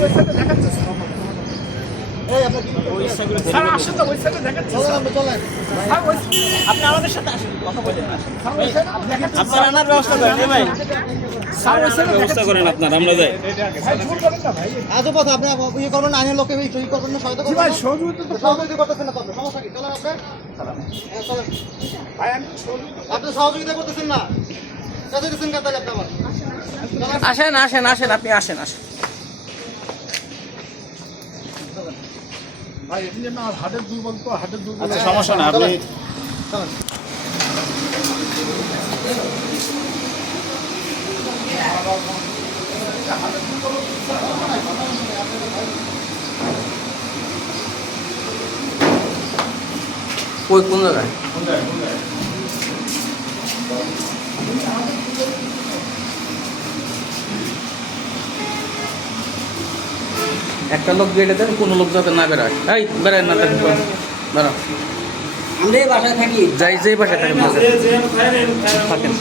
দেখাচ্ছে আপনি আমাদের সাথে আসেন কথা বলেন। আপনার আনার ব্যবস্থা করেন ভাই। ব্যবস্থা আপনার আমরা যাই। আজও কথা আপনি ইয়ে করবেন না আইনের লোককে ই করবেন না সহায়তা করবেন ভাই সহযোগিতা তো সহযোগিতা করতেছেন না তবে সমস্যা কি? চলেন আপনি চলেন ভাই আমি সহযোগিতা আপনি সহযোগিতা করতেছেন না? আসেন আসেন আসেন আপনি আসেন আসেন। ভাই এটি যেন আমার হাটের দুর্বল তো হার্টের দুর্বল আচ্ছা সমস্যা না আপনি ওই কোন জায়গায়? একটা লোক গেটে দেন কোনো লোক যাতে না বেরোয়। এই বেড়ায় না থাকবে বেড়া আমরা এই বাসায় থাকি। যাই যেই বাসায় থাকেন থাকেন।